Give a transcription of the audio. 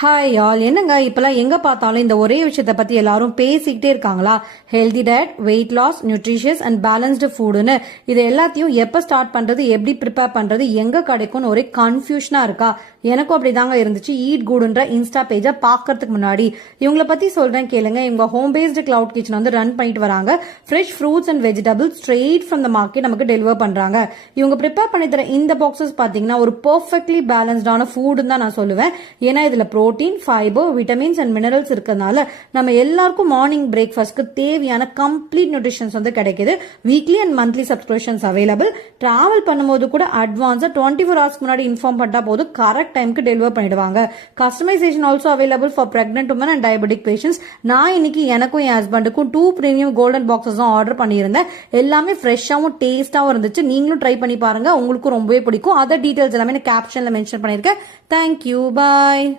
Hi all, என்னங்க இப்பெல்லாம் எங்க பார்த்தாலும் இந்த ஒரே விஷயத்த பத்தி எல்லாரும் பேசிக்கிட்டே இருக்காங்களா? Healthy diet, weight loss, nutritious and balanced ஃபுட்னு இது எல்லாத்தையும் எப்ப ஸ்டார்ட் பண்றது, எப்படி ப்ரிப்பேர் பண்றது, எங்க கிடைக்கும்னு ஒரே கன்ஃபியூஷனா இருக்கா? எனக்கும் அப்படிதாங்க இருந்துச்சு. ஈட் குட்ன்ற இன்ஸ்டா பேஜை பாக்கிறதுக்கு முன்னாடி இவங்கள பத்தி சொல்றேன் கேளுங்க. இவங்க ஹோம் பேஸ்டு கிளவுட் கிச்சன் வந்து ரன் பண்ணிட்டு வராங்க. Fresh fruits and vegetables straight from the market நமக்கு டெலிவர் பண்றாங்க. இவங்க ப்ரிப்பேர் பண்ணி தர இந்த பாக்ஸஸ் பாத்தீங்கன்னா ஒரு பெர்ஃபெக்ட்லி பேலன்ஸ்டான ஃபுட்னு தான் நான் சொல்லுவேன். ஏன்னா இதுல protein, fibre, vitamins and minerals இருக்கிறதுனால நம்ம எல்லாருக்கும் மார்னிங் பிரேக்ஃபாஸ்ட்க்கு தேவையான கம்ப்ளீட் நியூட்ரிஷன்ஸ் வந்து கிடைக்குது. Weekly and monthly subscriptions available. Travel பண்ணும்போது கூட அட்வான்ஸா 24 hours முன்னாடி இன்ஃபார்ம் பண்ணா போதும் கரெக்ட் டைமுக்கு டெலிவர் பண்ணிடுவாங்க. Customization also available for pregnant women and diabetic patients. நான் இன்னைக்கு எனக்கும் என் ஹஸ்பண்டுக்கும் 2 பிரீமியம் கோல்டன் பாக்ஸஸ் ஆர்டர் பண்ணியிருந்தேன். எல்லாமே ஃப்ரெஷ்ஷாவும் டேஸ்டாவும் இருந்துச்சு. நீங்களும் ட்ரை பண்ணி பாருங்க, உங்களுக்கும் ரொம்பவே பிடிக்கும். அதர் டீடைல்ஸ் எல்லாமே கேப்ஷன்ல மென்ஷன் பண்ணிருக்கேன். தேங்க்யூ, பாய்.